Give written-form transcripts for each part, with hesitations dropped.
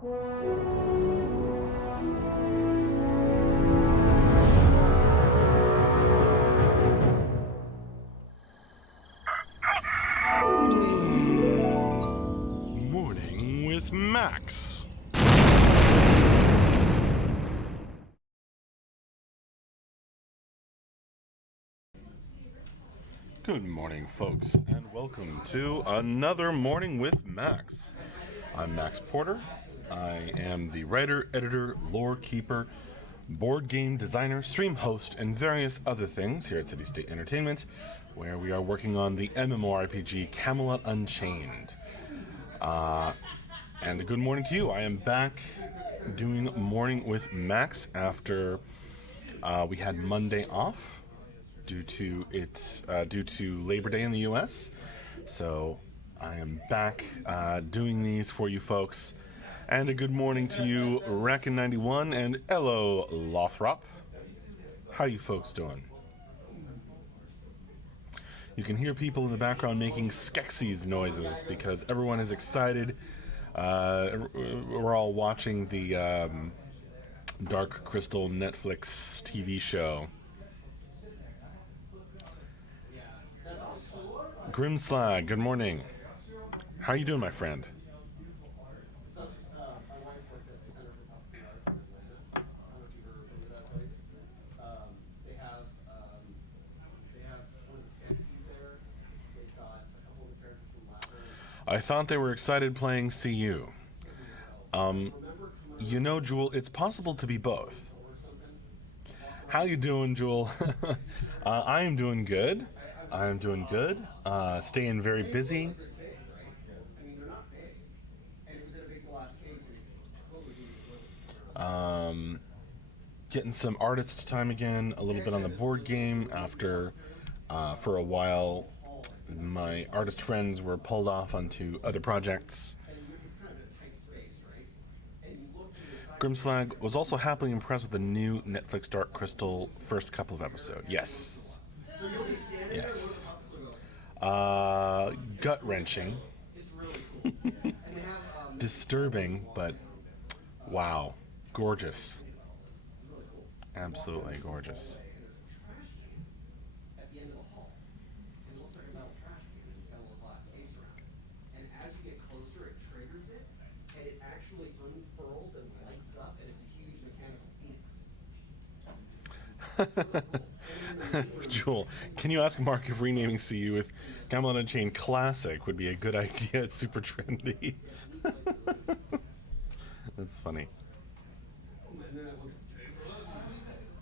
Morning with Max. Good morning, folks, and welcome to another Morning with Max. I'm Max Porter. I am the writer, editor, lore keeper, board game designer, stream host, and various other things here at City State Entertainment, where we are working on the MMORPG Camelot Unchained. And a good morning to you. I am back doing Morning with Max after we had Monday off due to Labor Day in the U.S. So I am back doing these for you folks. And a good morning to you, Rackin91, and hello, Lothrop. How you folks doing? You can hear people in the background making Skeksis noises because everyone is excited. We're all watching the Dark Crystal Netflix TV show. Grimslag, good morning. How you doing, my friend? I thought they were excited playing CU. You know, Jewel, it's possible to be both. How you doing, Jewel? I am doing good. Staying very busy. Getting some artist time again, a little bit on the board game after, for a while, my artist friends were pulled off onto other projects. Grimslag was also happily impressed with the new Netflix Dark Crystal first couple of episodes. Yes. Gut-wrenching. Disturbing, but wow. Gorgeous. Absolutely gorgeous. Jewel, can you ask Mark if renaming CU with Camelot Unchained Classic would be a good idea? It's super trendy. That's funny.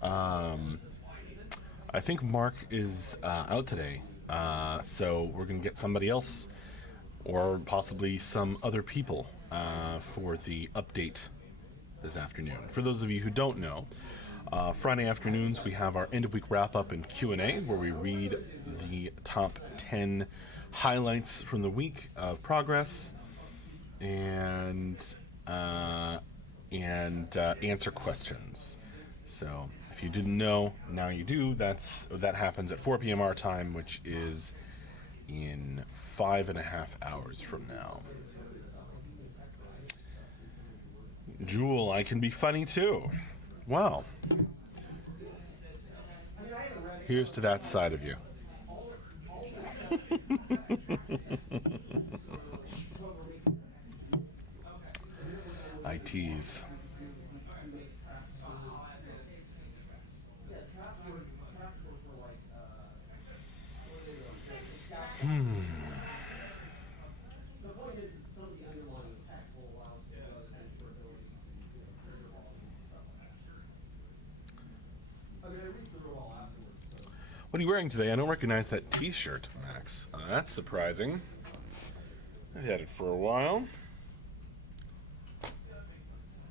I think Mark is out today, so we're going to get somebody else or possibly some other people for the update this afternoon. For those of you who don't know, Friday afternoons we have our end of week wrap up and Q&A where we read the top 10 highlights from the week of progress and answer questions. So if you didn't know, now you do. That happens at 4 p.m. our time, which is in 5.5 hours from now. Jewel, I can be funny too. Wow. Here's to that side of you. I tease. What are you wearing today? I don't recognize that t-shirt, Max. That's surprising. I've had it for a while.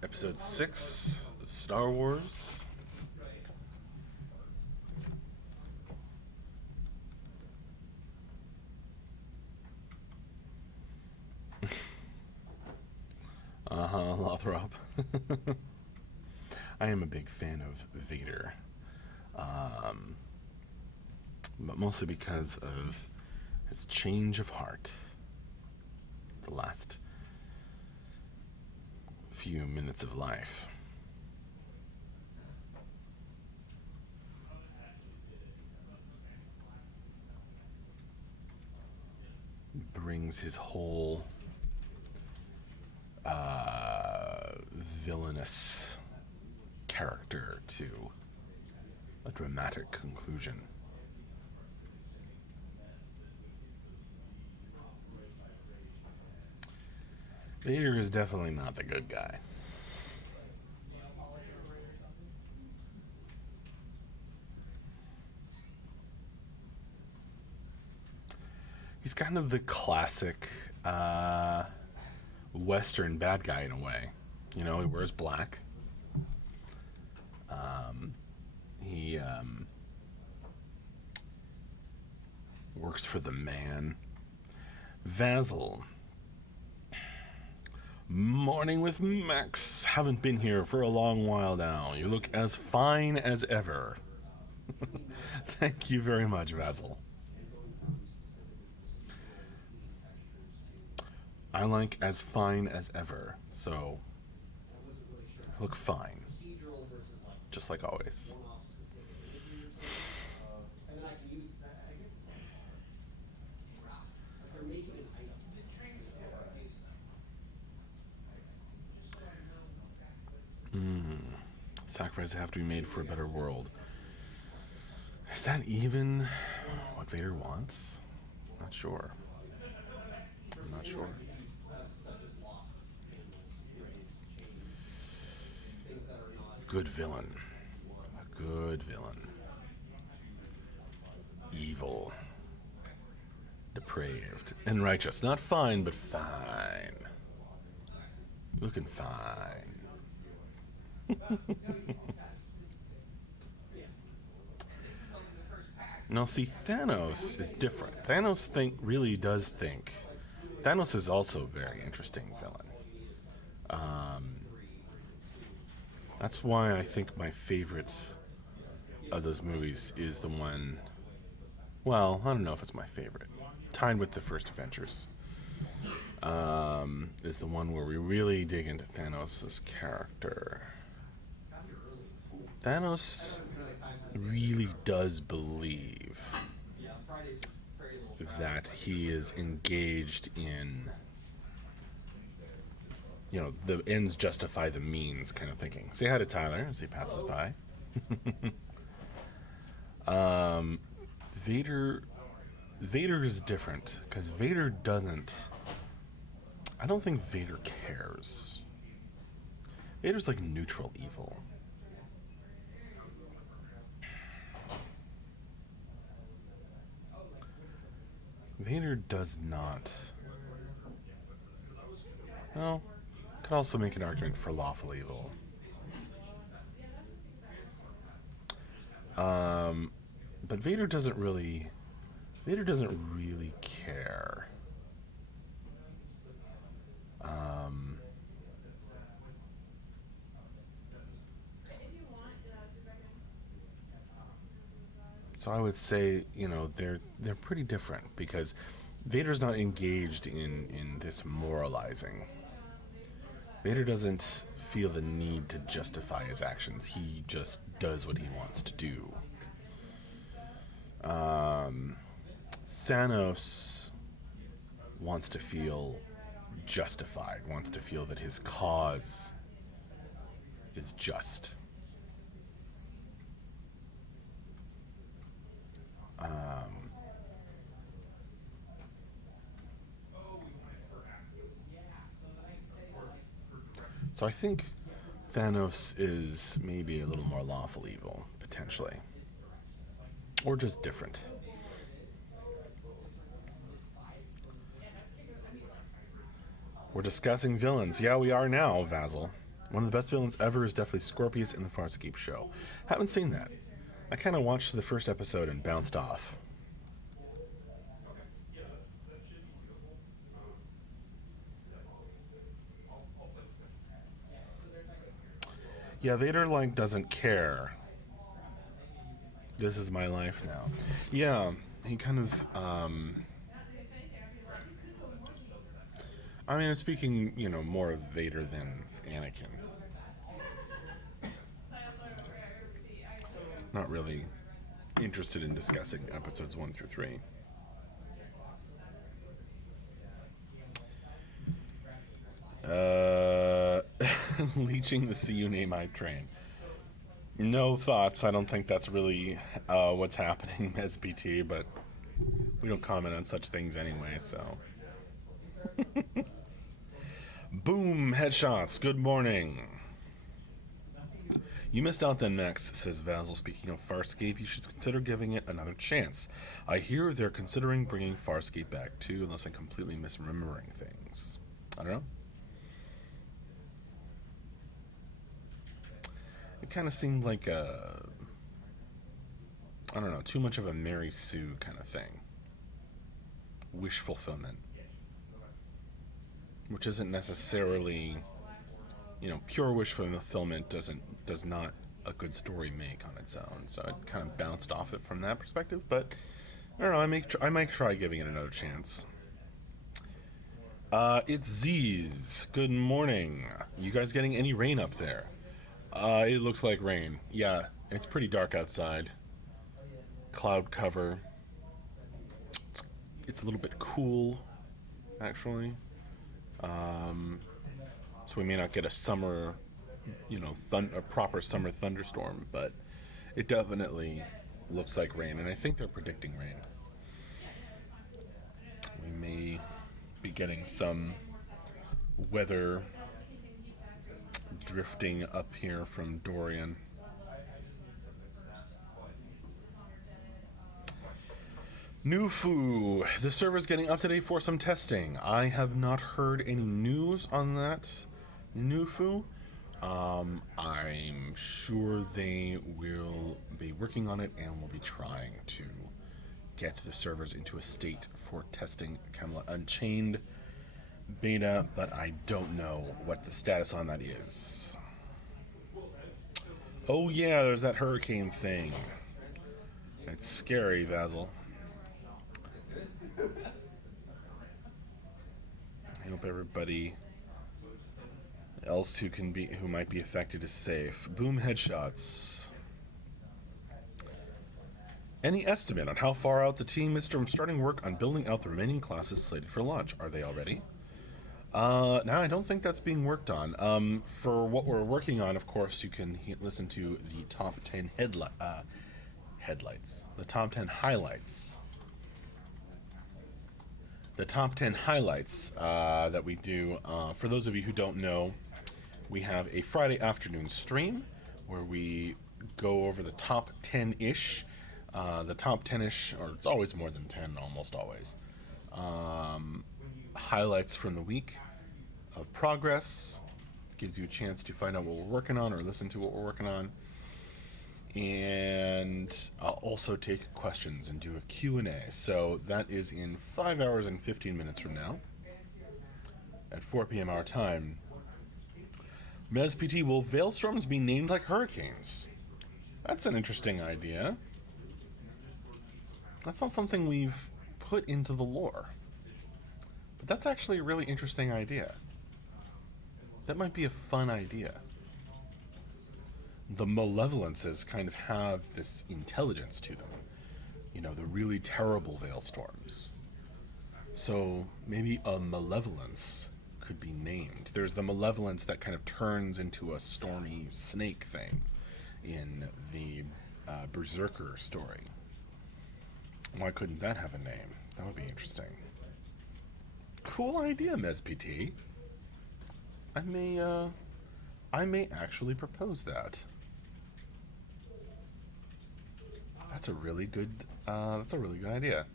Episode 6 of Star Wars. Lothrop. I am a big fan of Vader. But mostly because of his change of heart. The last few minutes of life. Brings his whole villainous character to a dramatic conclusion. Vader is definitely not the good guy. He's kind of the classic Western bad guy in a way. You know, he wears black. He works for the man. Vasil. Morning with Max. Haven't been here for a long while now. You look as fine as ever. Thank you very much, Vasil. I like as fine as ever, so I look fine. Just like always. Sacrifices have to be made for a better world. Is that even what Vader wants? Not sure. I'm not sure. Good villain. A good villain. Evil. Depraved. And righteous. Not fine, but fine. Looking fine. Now, see, Thanos is different. Thanos really does think. Thanos is also a very interesting villain. That's why I think my favorite of those movies is the one. Well, I don't know if it's my favorite. Tied with the first Avengers. Is the one where we really dig into Thanos' character. Thanos really does believe that he is engaged in, you know, the ends justify the means kind of thinking. Say hi to Tyler as he passes by. Vader is different because Vader doesn't. I don't think Vader cares. Vader's like neutral evil. Vader does not. Well, could also make an argument for lawful evil. But Vader doesn't really care. So I would say, you know, they're pretty different because Vader's not engaged in this moralizing. Vader doesn't feel the need to justify his actions. He just does what he wants to do. Thanos wants to feel justified, wants to feel that his cause is just. So I think Thanos is maybe a little more lawful evil, potentially. Or just different. We're discussing villains. Yeah, we are now, Vasil. One of the best villains ever is definitely Scorpius in the Farscape show. Haven't seen that. I kind of watched the first episode and bounced off. Yeah, Vader, like, doesn't care. This is my life now. Yeah, he kind of, I mean, I'm speaking, you know, more of Vader than Anakin. Not really interested in discussing episodes 1 through 3. Leeching the CU name I train. No thoughts. I don't think that's really what's happening, SPT, but we don't comment on such things anyway, so. Boom, headshots. Good morning. You missed out then, Max, says Vasil. Speaking of Farscape, you should consider giving it another chance. I hear they're considering bringing Farscape back too, unless I'm completely misremembering things. I don't know. It kind of seemed like I don't know, too much of a Mary Sue kind of thing. Wish fulfillment. Which isn't necessarily, pure wish fulfillment does not a good story make on its own. So it kind of bounced off it from that perspective. But I don't know. I might try giving it another chance. It's Z's. Good morning. You guys getting any rain up there? It looks like rain. Yeah, it's pretty dark outside. Cloud cover. It's a little bit cool, actually. So we may not get a summer, a proper summer thunderstorm, but it definitely looks like rain, and I think they're predicting rain. We may be getting some weather drifting up here from Dorian. Nufu, the server's getting up to date for some testing. I have not heard any news on that, Nufu. I'm sure they will be working on it and will be trying to get the servers into a state for testing Camelot Unchained beta, but I don't know what the status on that is. Oh yeah, there's that hurricane thing. It's scary, Vasil. I hope everybody else who might be affected is safe. Boom, headshots. Any estimate on how far out the team is from starting work on building out the remaining classes slated for launch? Are they already? No, I don't think that's being worked on. For what we're working on, of course, you can listen to the top 10 headlights. The top 10 highlights. The top 10 highlights that we do. For those of you who don't know, we have a Friday afternoon stream where we go over the top 10-ish. The top 10-ish, or it's always more than 10, almost always. Highlights from the week of progress. Gives you a chance to find out what we're working on or listen to what we're working on. And I'll also take questions and do a Q&A. So that is in 5 hours and 15 minutes from now at 4 p.m. our time. MESPT, will Veilstorms be named like hurricanes? That's an interesting idea. That's not something we've put into the lore. But that's actually a really interesting idea. That might be a fun idea. The malevolences kind of have this intelligence to them. The really terrible Veilstorms. So maybe a malevolence could be named. There's the malevolence that kind of turns into a stormy snake thing in the Berserker story. Why couldn't that have a name? That would be interesting. Cool idea, MESPT. I may actually propose that. That's a really good idea.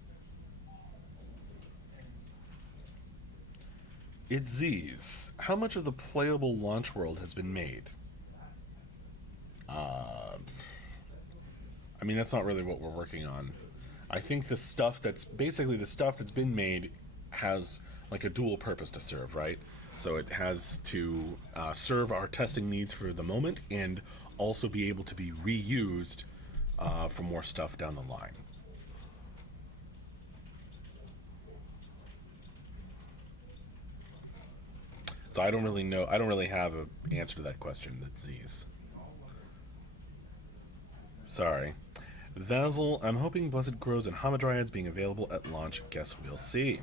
It's Z's. How much of the playable launch world has been made? That's not really what we're working on. I think the stuff that's been made has like a dual purpose to serve, right? So it has to serve our testing needs for the moment and also be able to be reused for more stuff down the line. So I don't really know. I don't really have an answer to that question. That's Z's. Sorry. Vasil, I'm hoping Blessed grows and Hamadryads being available at launch. Guess we'll see.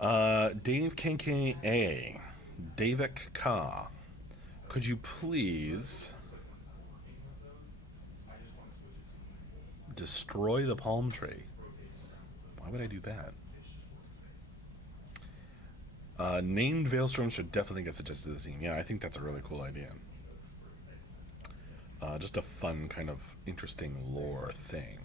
Dave KKA. Davik Ka. Could you please destroy the palm tree? Why would I do that? Named Veilstorm should definitely get suggested to the team. Yeah, I think that's a really cool idea. Just a fun, kind of interesting lore thing.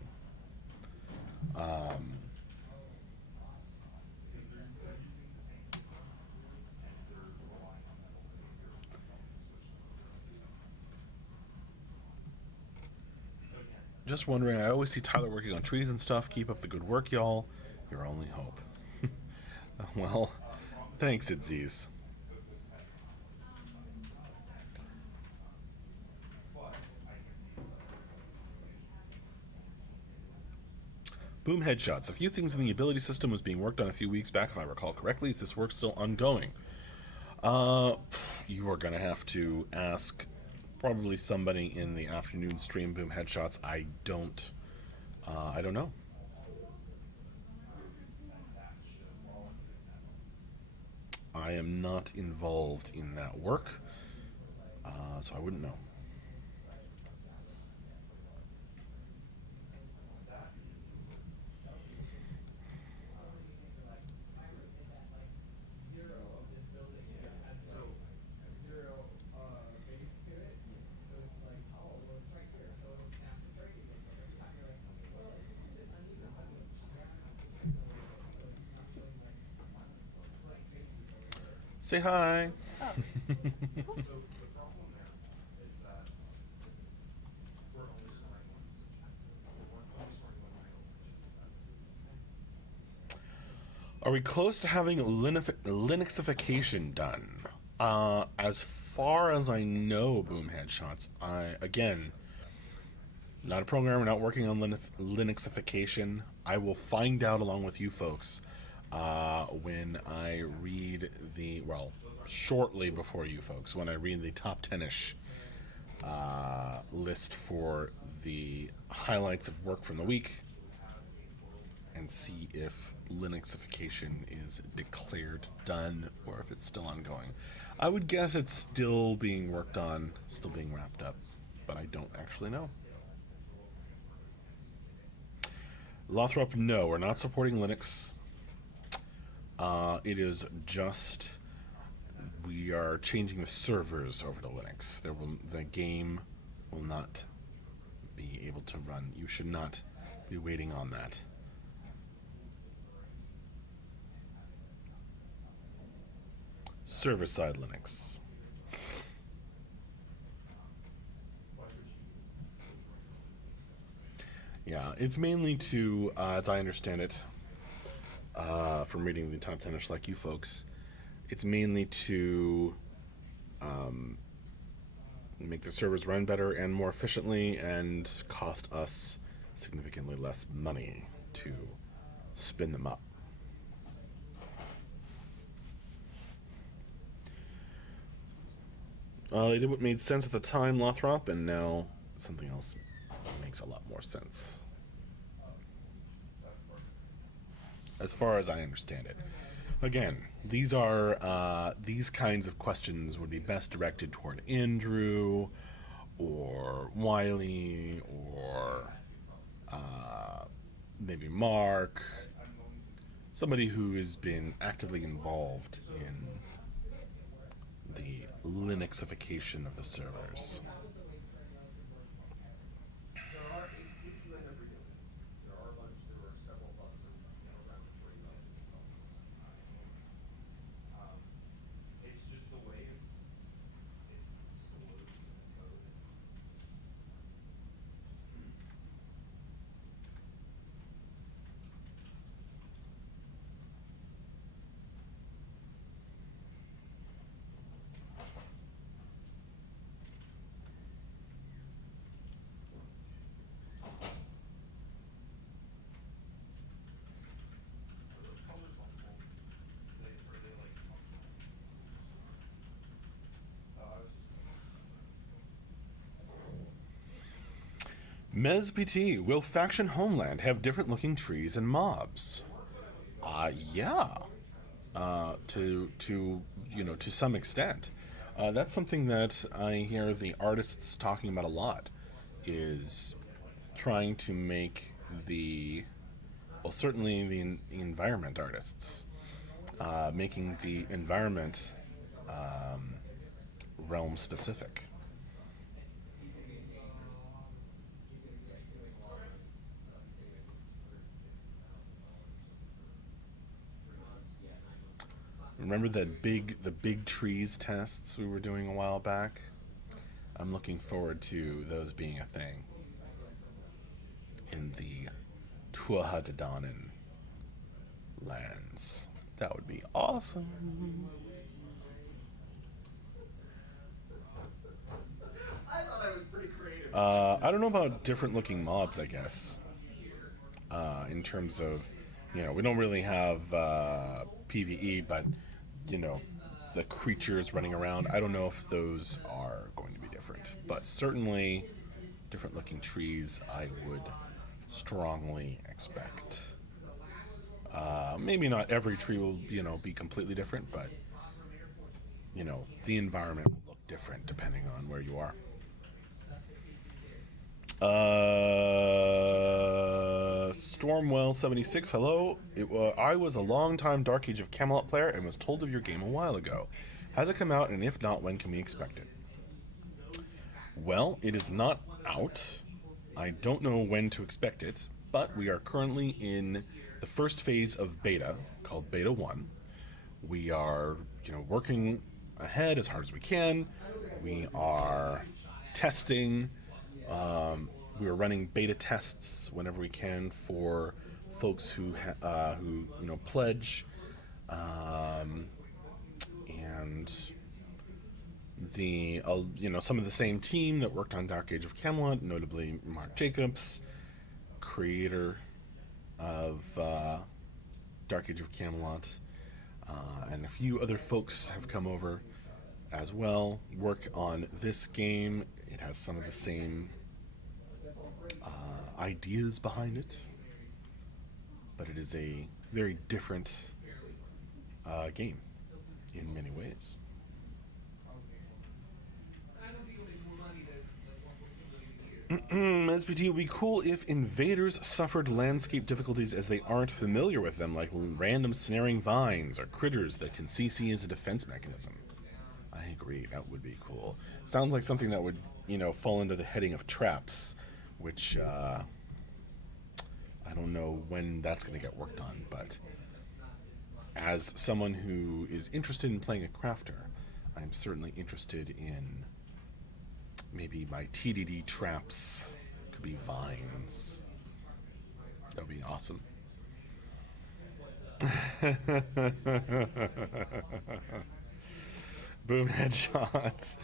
Just wondering, I always see Tyler working on trees and stuff. Keep up the good work, y'all. Your only hope. Well, thanks, Itzies. Boom headshots. A few things in the ability system was being worked on a few weeks back, if I recall correctly. Is this work still ongoing? You are going to have to ask probably somebody in the afternoon stream. Boom headshots. I don't know. I am not involved in that work, so I wouldn't know. Say hi. Are we close to having Linuxification done? As far as I know, Boom Headshots, again, not a programmer, not working on Linuxification. I will find out along with you folks when I read shortly before you folks, when I read the top 10-ish list for the highlights of work from the week and see if Linuxification is declared done or if it's still ongoing. I would guess it's still being worked on, still being wrapped up, but I don't actually know. Lothrop, no, we're not supporting Linux. It is just we are changing the servers over to Linux. The game will not be able to run. You should not be waiting on that. Server-side Linux. Yeah, it's mainly to, as I understand it, from reading the top 10-ish like you folks, it's mainly to make the servers run better and more efficiently and cost us significantly less money to spin them up. They did what made sense at the time, Lothrop, and now something else makes a lot more sense. As far as I understand it. Again, these kinds of questions would be best directed toward Andrew or Wiley or maybe Mark, somebody who has been actively involved in the Linuxification of the servers. MESPT, will Faction Homeland have different looking trees and mobs? Yeah. To some extent. That's something that I hear the artists talking about a lot, is trying to make certainly the environment artists, making the environment realm specific. Remember the big trees tests we were doing a while back? I'm looking forward to those being a thing in the Tuatha lands. That would be awesome. I don't know about different looking mobs, I guess. In terms of, we don't really have PvE, but, you know, the creatures running around, I don't know if those are going to be different. But certainly, different looking trees, I would strongly expect. Maybe not every tree will, be completely different, but, the environment will look different depending on where you are. Stormwell76, hello. I was a long-time Dark Age of Camelot player and was told of your game a while ago. Has it come out, and if not, when can we expect it? Well, it is not out. I don't know when to expect it, but we are currently in the first phase of beta, called Beta 1. We are, working ahead as hard as we can. We are testing. We are running beta tests whenever we can for folks who pledge, and some of the same team that worked on Dark Age of Camelot, notably Mark Jacobs, creator of Dark Age of Camelot, and a few other folks have come over as well, work on this game. It has some of the same ideas behind it, but it is a very different game in many ways. SPT would be cool if invaders suffered landscape difficulties as they aren't familiar with them, like random snaring vines or critters that can CC as a defense mechanism. I agree, that would be cool. Sounds like something that would, fall under the heading of traps, which I don't know when that's going to get worked on, but as someone who is interested in playing a crafter, I'm certainly interested in maybe my TDD traps could be vines. That would be awesome. Boom headshots.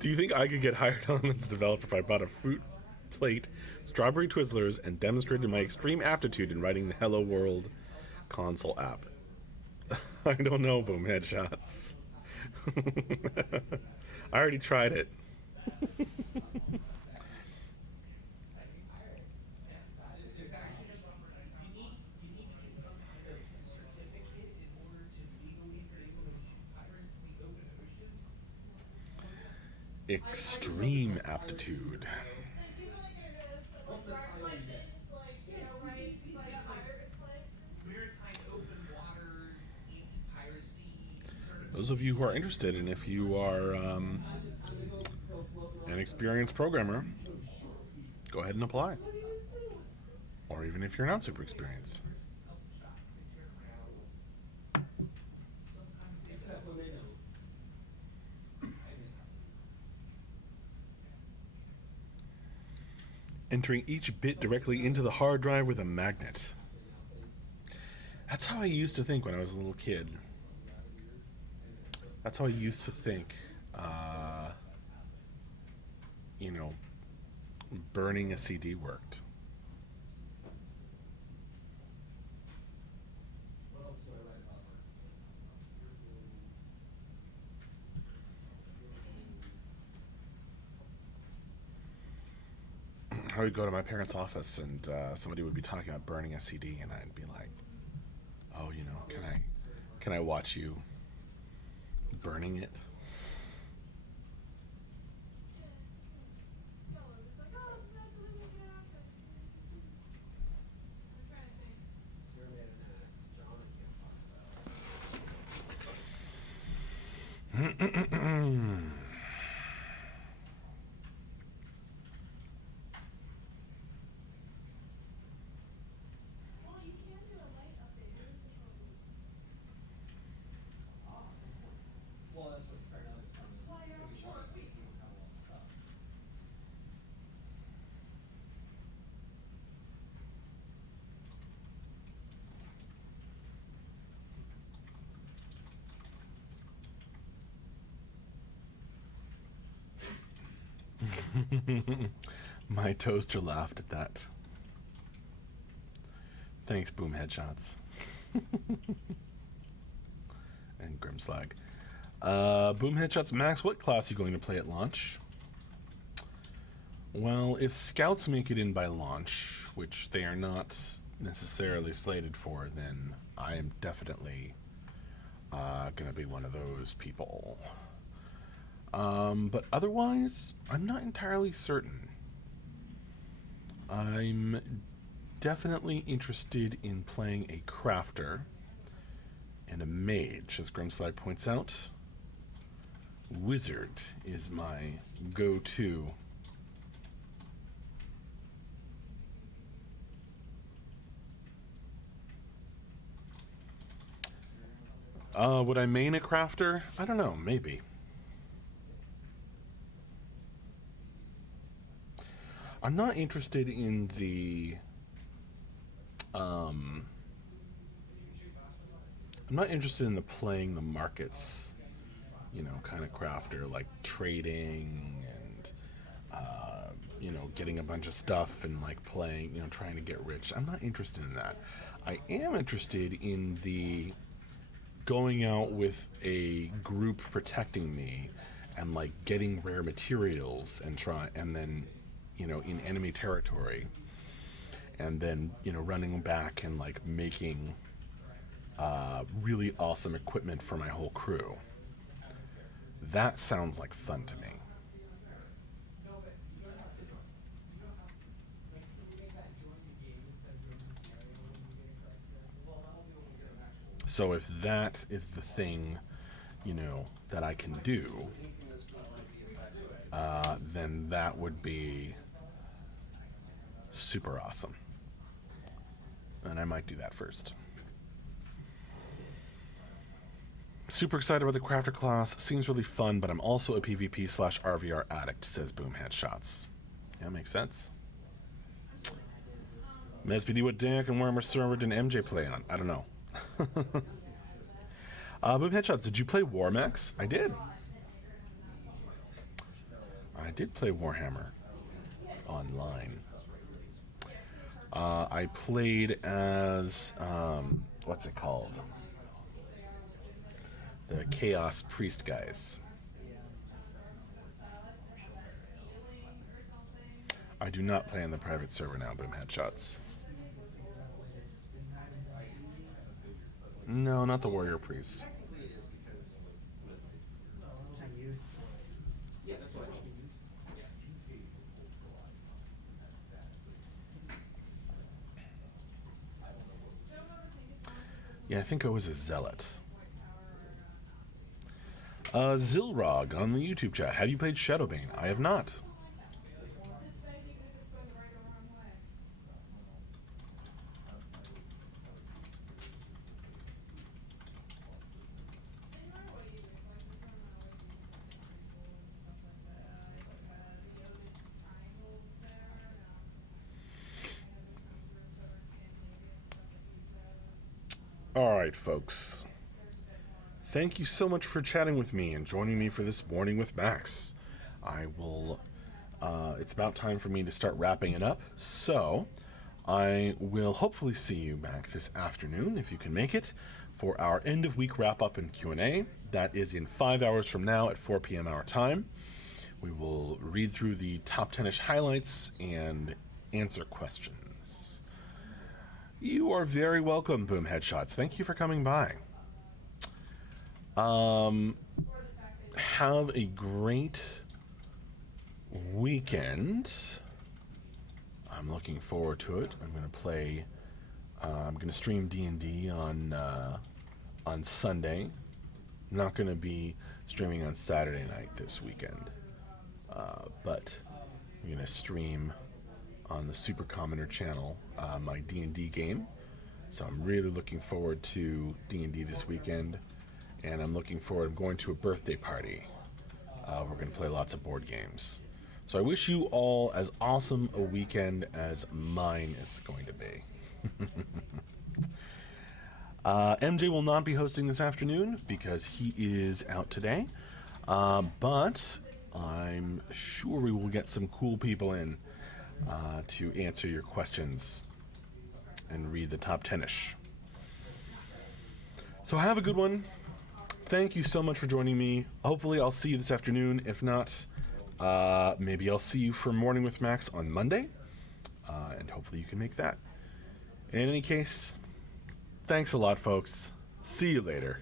Do you think I could get hired on as a developer if I bought a fruit plate, strawberry Twizzlers, and demonstrated my extreme aptitude in writing the Hello World console app? I don't know, Boom headshots. I already tried it. Extreme aptitude. Those of you who are interested, and if you are an experienced programmer, go ahead and apply. Or even if you're not super experienced. Entering each bit directly into the hard drive with a magnet. That's how I used to think when I was a little kid. That's how I used to think, burning a CD worked. I would go to my parents' office and somebody would be talking about burning a CD, and I'd be like, "Oh, can I watch you burning it?" My toaster laughed at that. Thanks, Boom Headshots. And Grimslag. Boom Headshots Max, what class are you going to play at launch? Well, if Scouts make it in by launch, which they are not necessarily slated for, then I am definitely going to be one of those people. But otherwise, I'm not entirely certain. I'm definitely interested in playing a crafter and a mage, as Grimslag points out. Wizard is my go-to. Would I main a crafter? I don't know, maybe. I'm not interested in the I'm not interested in the playing the markets, kind of crafter, like trading and getting a bunch of stuff and like playing, trying to get rich. I'm not interested in that. I am interested in the going out with a group protecting me and like getting rare materials and then in enemy territory, and then running back and like making really awesome equipment for my whole crew. That sounds like fun to me. So if that is the thing, that I can do, then that would be super awesome. And I might do that first. Super excited about the crafter class. Seems really fun, but I'm also a PvP/RVR addict, says Boom Headshots. Yeah, makes sense. MSPD, what deck and Warhammer server did MJ play on? I don't know. Boom Headshots, did you play Warmax? I did. I did play Warhammer online. I played as what's it called? The Chaos Priest guys. I do not play on the private server now, Boom Headshots. No, not the Warrior Priest. Yeah, I think I was a zealot. Zilrog on the YouTube chat. Have you played Shadowbane? I have not. Alright, folks. Thank you so much for chatting with me and joining me for this Morning with Max. I will... it's about time for me to start wrapping it up, so I will hopefully see you back this afternoon, if you can make it, for our end-of-week wrap-up and Q&A. That is in 5 hours from now at 4 p.m. our time. We will read through the top 10-ish highlights and answer questions. You are very welcome, Boom Headshots. Thank you for coming by. Have a great weekend. I'm looking forward to it. I'm going to stream D&D on Sunday. Not going to be streaming on Saturday night this weekend. But I'm going to stream on the Super Commoner channel my D&D game. So I'm really looking forward to D&D this weekend. And I'm going to a birthday party. We're going to play lots of board games. So I wish you all as awesome a weekend as mine is going to be. MJ will not be hosting this afternoon because he is out today. But I'm sure we will get some cool people in to answer your questions and read the top 10-ish. So have a good one. Thank you so much for joining me. Hopefully I'll see you this afternoon. If not, maybe I'll see you for Morning with Max on Monday. And hopefully you can make that. In any case, thanks a lot, folks. See you later.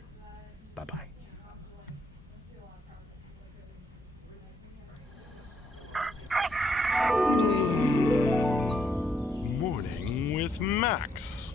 Bye-bye. Morning with Max.